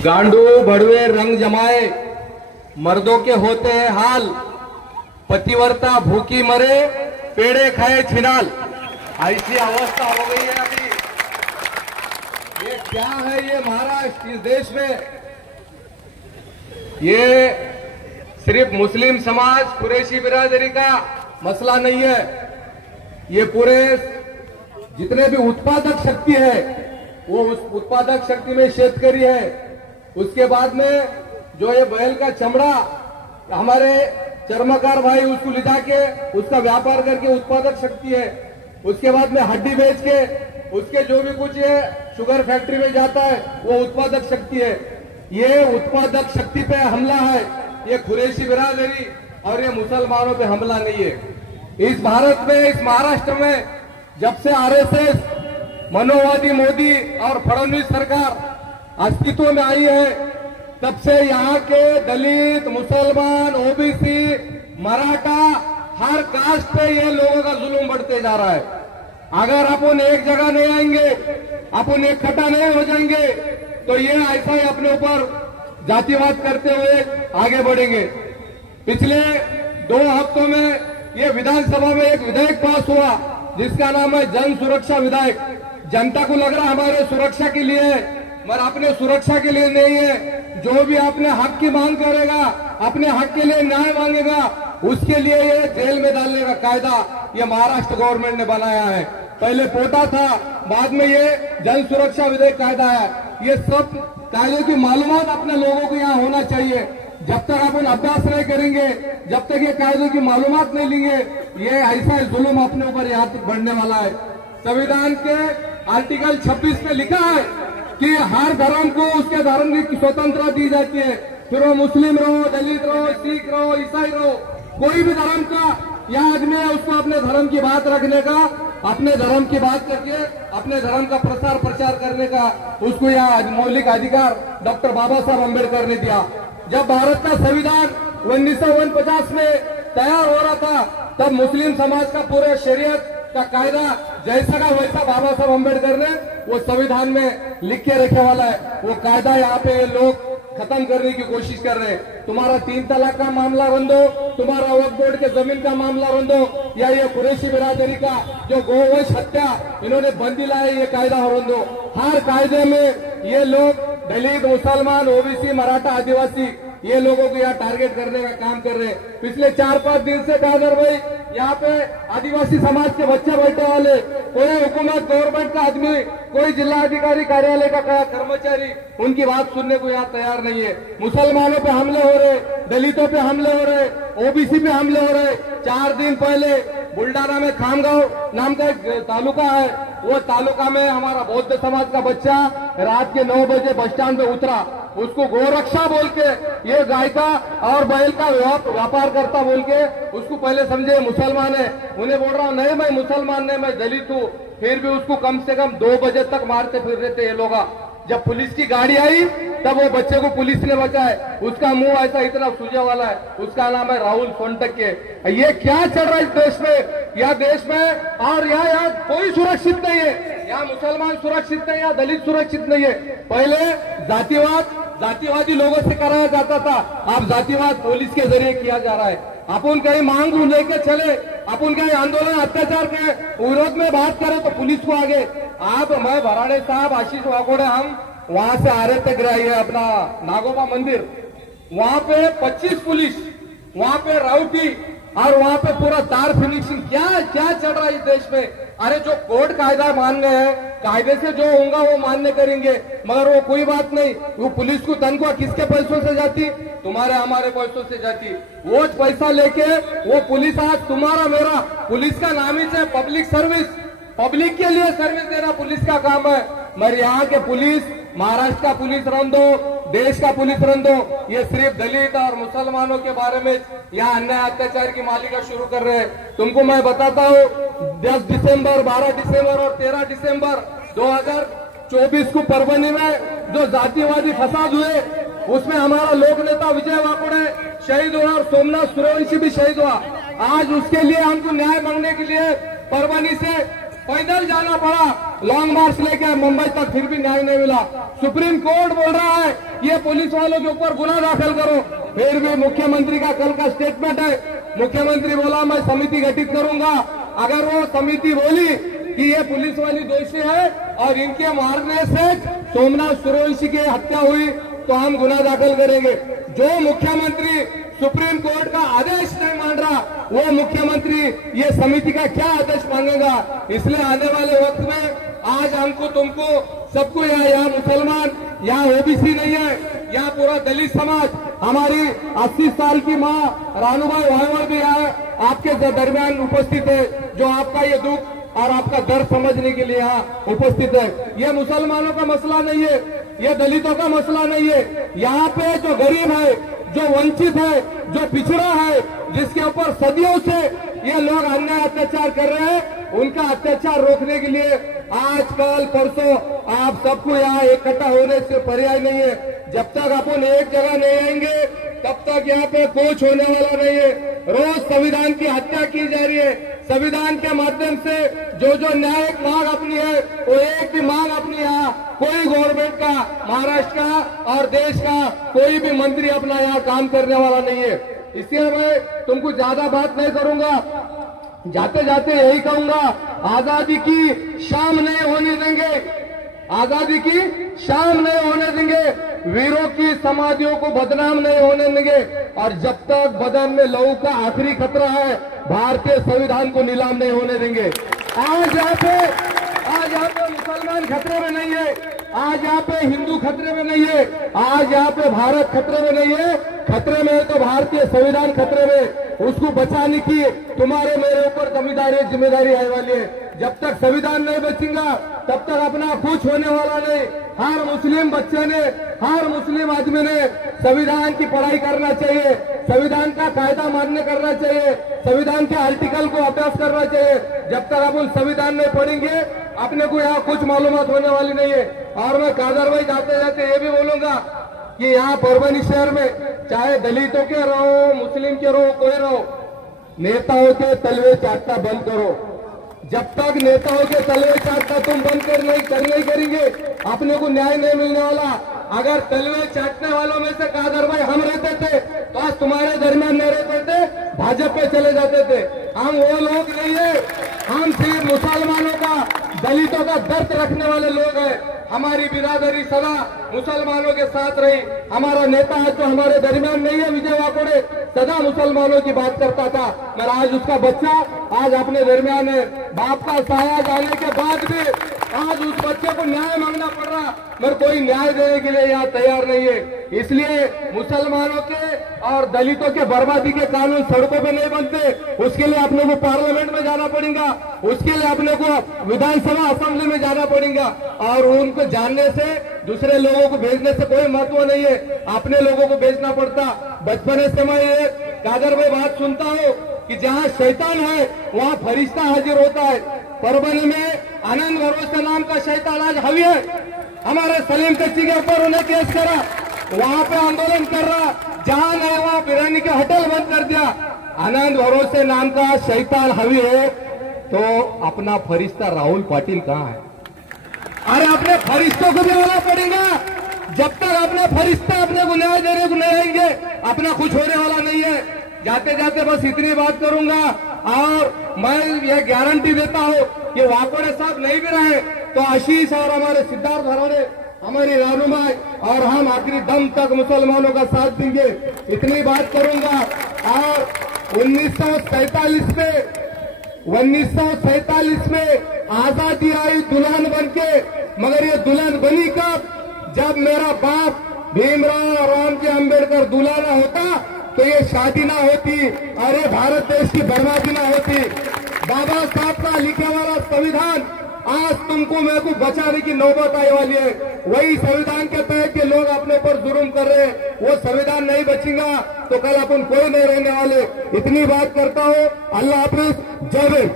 गांडू भड़वे रंग जमाए, मर्दों के होते हैं हाल, पतिव्रता भूखी मरे, पेड़े खाए छिनाल। ऐसी अवस्था हो गई है अभी। ये क्या है ये महाराष्ट्र? इस देश में ये सिर्फ मुस्लिम समाज कुरैशी बिरादरी का मसला नहीं है। ये पूरे जितने भी उत्पादक शक्ति है, वो उस उत्पादक शक्ति में शेतकरी है। उसके बाद में जो ये बैल का चमड़ा, हमारे चर्मकार भाई उसको ले जाके उसका व्यापार करके उत्पादक शक्ति है। उसके बाद में हड्डी बेच के उसके जो भी कुछ ये शुगर फैक्ट्री में जाता है वो उत्पादक शक्ति है। ये उत्पादक शक्ति पे हमला है, ये कुरैशी बिरादरी और ये मुसलमानों पे हमला नहीं है। इस भारत में, इस महाराष्ट्र में जब से आरएसएस, मनोवादी मोदी और फडणवीस सरकार अस्तित्व में आई है, तब से यहाँ के दलित, मुसलमान, ओबीसी, मराठा, हर कास्ट पे ये लोगों का जुल्म बढ़ते जा रहा है। अगर अपन एक जगह नहीं आएंगे, अपन एक इकट्ठा नहीं हो जाएंगे, तो ये ऐसा ही अपने ऊपर जातिवाद करते हुए आगे बढ़ेंगे। पिछले 2 हफ्तों में ये विधानसभा में एक विधेयक पास हुआ जिसका नाम है जन सुरक्षा विधेयक। जनता को लग रहा है हमारे सुरक्षा के लिए है, मगर अपने सुरक्षा के लिए नहीं है। जो भी अपने हक की मांग करेगा, अपने हक के लिए न्याय मांगेगा, उसके लिए ये जेल में डालने का कायदा ये महाराष्ट्र गवर्नमेंट ने बनाया है। पहले पोटा था, बाद में ये जन सुरक्षा विधेयक कायदा है। ये सब कायदे की मालूमात अपने लोगों को यहाँ होना चाहिए। जब तक अपन अभ्यास नहीं करेंगे, जब तक ये कायदे की मालूमात नहीं लेंगे, ये ऐसा जुल्म अपने ऊपर यहाँ तक बढ़ने वाला है। संविधान के आर्टिकल 26 में लिखा है कि हर धर्म को उसके धर्म की स्वतंत्रता दी जाती है। फिर वो मुस्लिम रहो, दलित रहो, सिख रहो, ईसाई रहो, कोई भी धर्म का यह आदमी है, उसको अपने धर्म की बात रखने का, अपने धर्म की बात करके अपने धर्म का प्रसार प्रचार करने का उसको यह मौलिक अधिकार डॉक्टर बाबा साहब अम्बेडकर ने दिया। जब भारत का संविधान 1949 में तैयार हो रहा था, तब मुस्लिम समाज का पूरे शरीयत का कायदा जैसा का वैसा बाबा साहब अम्बेडकर ने वो संविधान में लिख के रखे वाला है। वो कायदा यहाँ पे लोग खत्म करने की कोशिश कर रहे हैं। तुम्हारा 3 तलाक का मामला रन दो, तुम्हारा वक्फ बोर्ड के जमीन का मामला रन दो, या ये कुरैशी बिरादरी का जो गोवंश हत्या इन्होंने बंदी लाए, ये कायदा रन दो। हर कायदे में ये लोग दलित, मुसलमान, ओबीसी, मराठा, आदिवासी, ये लोगों को यहाँ टारगेट करने का काम कर रहे हैं। पिछले 4-5 दिन से कादर भाई यहाँ पे आदिवासी समाज के बच्चे बैठे वाले, कोई हुकूमत गवर्नमेंट का आदमी, कोई जिला अधिकारी कार्यालय का कर्मचारी उनकी बात सुनने को यहाँ तैयार नहीं है। मुसलमानों पे हमले हो रहे, दलितों पे हमले हो रहे, ओबीसी पे हमले हो रहे। 4 दिन पहले बुल्डाना में खामगांव नाम का एक तालुका है, वो तालुका में हमारा बौद्ध समाज का बच्चा रात के 9 बजे बस स्टैंड पे उतरा। उसको गोरक्षा बोल के, ये गाय का और बैल का व्यापार करता बोल के उसको पहले समझे मुसलमान है। उन्हें बोल रहा हूं नहीं मैं मुसलमान नहीं, मैं दलित हूं, फिर भी उसको कम से कम 2 बजे तक मारते फिर रहे थे ये लोग। जब पुलिस की गाड़ी आई तब वो बच्चे को पुलिस ने बचाया। उसका मुंह ऐसा इतना सूजे वाला है, उसका नाम है राहुल सोनटके। ये क्या चल रहा है इस देश में? यह देश में और यहाँ कोई सुरक्षित नहीं है। यहाँ मुसलमान सुरक्षित नहीं, यहाँ दलित सुरक्षित नहीं है। पहले जातिवादी लोगों से कराया जाता था, अब जातिवाद पुलिस के जरिए किया जा रहा है। अपन कहीं मांग लेकर चले, अपन कहीं आंदोलन अत्याचार के विरोध में बात करें तो पुलिस को आगे। आप, मैं भराड़े साहब, आशीष वाकोड़े, हम वहां से आ रहे थे ग्राह्य अपना नागोबा मंदिर, वहां पे 25 पुलिस, वहां पे राउटी और वहां पे पूरा तार फिनिशिंग। क्या क्या चल रहा है इस देश में? अरे जो कोर्ट कायदा मान गए हैं, कायदे से जो होगा वो मान्य करेंगे, मगर वो कोई बात नहीं। वो पुलिस को तनख्वाह किसके पैसों से जाती? तुम्हारे हमारे पैसों से जाती। वो पैसा लेके वो पुलिस, आज तुम्हारा मेरा पुलिस का नाम ही है पब्लिक सर्विस, पब्लिक के लिए सर्विस देना पुलिस का काम है। मगर यहाँ के पुलिस, महाराष्ट्र का पुलिस रन दो, देश का पुलिस रन दो, ये सिर्फ दलित और मुसलमानों के बारे में यहाँ अन्याय अत्याचार की मालिका शुरू कर रहे हैं। तुमको मैं बताता हूँ, 10 दिसंबर, 12 दिसंबर और 13 दिसंबर 2024 को परभनी में जो जातिवादी फसाद हुए, उसमें हमारा लोक नेता विजय वाकोड़े शहीद हुआ और सोमनाथ सूर्यवंशी भी शहीद हुआ। आज उसके लिए हमको न्याय मांगने के लिए परभनी से पैदल जाना पड़ा, लॉन्ग मार्च लेके मुंबई तक, फिर भी न्याय नहीं मिला। सुप्रीम कोर्ट बोल रहा है ये पुलिस वालों के ऊपर गुना दाखिल करो, फिर भी मुख्यमंत्री का कल का स्टेटमेंट है, मुख्यमंत्री बोला मैं समिति गठित करूंगा। अगर वो समिति बोली कि ये पुलिस वाली दोषी है और इनके मारने से सोमनाथ सूर्यवंशी की हत्या हुई तो हम गुना दाखिल करेंगे। जो मुख्यमंत्री सुप्रीम कोर्ट का आदेश नहीं मान रहा, वो मुख्यमंत्री ये समिति का क्या आदेश मांगेगा। इसलिए आने वाले वक्त में आज हमको तुमको सबको यहाँ मुसलमान, यहाँ ओबीसी नहीं है, यहाँ पूरा दलित समाज, हमारी 80 साल की माँ रानूबाई वायवड़ भी यहाँ आपके दरमियान उपस्थित है, जो आपका ये दुख और आपका दर्द समझने के लिए यहाँ उपस्थित है। ये मुसलमानों का मसला नहीं है, ये दलितों का मसला नहीं है। यहाँ पे जो गरीब है, जो वंचित है, जो पिछड़ा है, जिसके ऊपर सदियों से ये लोग अन्याय अत्याचार कर रहे हैं, उनका अत्याचार रोकने के लिए आज कल परसों आप सबको यहाँ इकट्ठा होने से पर्याय नहीं है। जब तक अपन एक जगह नहीं आएंगे तब तक यहाँ पे कुछ होने वाला नहीं है। रोज संविधान की हत्या की जा रही है। संविधान के माध्यम से जो न्यायिक मांग अपनी है, वो एक भी मांग अपनी यहाँ कोई गवर्नमेंट का, महाराष्ट्र का और देश का कोई भी मंत्री अपना यहाँ काम करने वाला नहीं है। इसलिए मैं तुमको ज्यादा बात नहीं करूंगा, जाते जाते यही कहूंगा, आजादी की शाम नहीं होने देंगे, आजादी की शाम नहीं होने देंगे, वीरों की समाधियों को बदनाम नहीं होने देंगे, और जब तक बदन में लहू का आखिरी खतरा है, भारतीय संविधान को नीलाम नहीं होने देंगे। आज यहाँ पे मुसलमान खतरे में नहीं है, आज यहाँ पे हिंदू खतरे में नहीं है, आज यहाँ पे भारत खतरे में नहीं है, खतरे में है तो भारतीय संविधान खतरे में। उसको बचाने की तुम्हारे मेरे ऊपर जिम्मेदारी आने वाली है। जब तक संविधान नहीं बचेगा तब तक अपना कुछ होने वाला नहीं। हर मुस्लिम बच्चे ने, हर मुस्लिम आदमी ने संविधान की पढ़ाई करना चाहिए, संविधान का कायदा मान्य करना चाहिए, संविधान के आर्टिकल को अभ्यास करना चाहिए। जब तक आप संविधान नहीं पढ़ेंगे अपने को यहाँ कुछ मालूमात होने वाली नहीं है। और मैं कादर भाई जाते जाते ये भी बोलूंगा कि यहाँ परभनी शहर में चाहे दलितों के रहो, मुस्लिम के रहो, कोई रहो, नेताओं के तलवे चाटना बंद करो। जब तक नेताओं के तलवे चाटना तुम बंद नहीं करेंगे, अपने को न्याय नहीं मिलने वाला। अगर तलवे चाटने वालों में से कादर भाई हम रहते थे तो आज तुम्हारे दरमियान नहीं रहते थे, भाजपा पे चले जाते थे। हम वो लोग नहीं है, हम सिर्फ मुसलमानों का, दलितों का दर्द रखने वाले लोग हैं। हमारी बिरादरी सदा मुसलमानों के साथ रही। हमारा नेता है जो हमारे दरमियान नहीं है, विजय वाकोड़े, सदा मुसलमानों की बात करता था, मगर आज उसका बच्चा आज अपने दरमियान है। बाप का साया जाने के बाद भी आज उस बच्चे को न्याय मांगना पड़ रहा, मगर कोई न्याय देने के लिए यहाँ तैयार नहीं है। इसलिए मुसलमानों के और दलितों के बर्बादी के कानून सड़कों पे नहीं बनते, उसके लिए अपने को पार्लियामेंट में जाना पड़ेगा, उसके लिए अपने को विधानसभा असेंबली में जाना पड़ेगा। और उनको जानने से, दूसरे लोगों को भेजने से कोई महत्व नहीं है, अपने लोगों को भेजना पड़ता। बचपन से मैं एक कादर में बात सुनता हूँ कि जहाँ शैतान है वहाँ फरिश्ता हाजिर होता है। परभनी में आनंद भरोसे नाम का शैतान आज हावी है, हमारे सलीम कच्ची के ऊपर उन्हें केस करा, वहां पे आंदोलन कर रहा, जहां नहीं वहां बिरयानी के होटल बंद कर दिया। आनंद भरोसे नाम का शैतान हावी है, तो अपना फरिश्ता राहुल पाटिल कहाँ है? अरे अपने फरिश्तों को भी आना पड़ेगा। जब तक अपने फरिश्ते अपने को न्याय देने को नहीं आएंगे, अपना कुछ होने वाला नहीं है। जाते जाते बस इतनी बात करूंगा, और मैं ये गारंटी देता हूं कि वाकोड़े साहब नहीं भी रहे तो आशीष और हमारे सिद्धार्थ हराड़े, हमारी रानूबाई और हम आखिरी दम तक मुसलमानों का साथ देंगे, इतनी बात करूंगा। और 1947 में आजादी आई दुल्हन बनके, मगर ये दुल्हन बनी कब? जब मेरा बाप भीमराव रामजी अंबेडकर दुल्हन होता तो ये शादी ना होती, अरे भारत देश की बर्बादी ना होती। बाबा साहब का लिखा वाला संविधान आज तुमको मेरे को बचाने की नौबत आई वाली है। वही संविधान के तहत के लोग अपने पर जुर्म कर रहे हैं, वो संविधान नहीं बचेगा तो कल अपन कोई नहीं रहने वाले। इतनी बात करता हूँ, अल्लाह हाफिज, जय हिंद।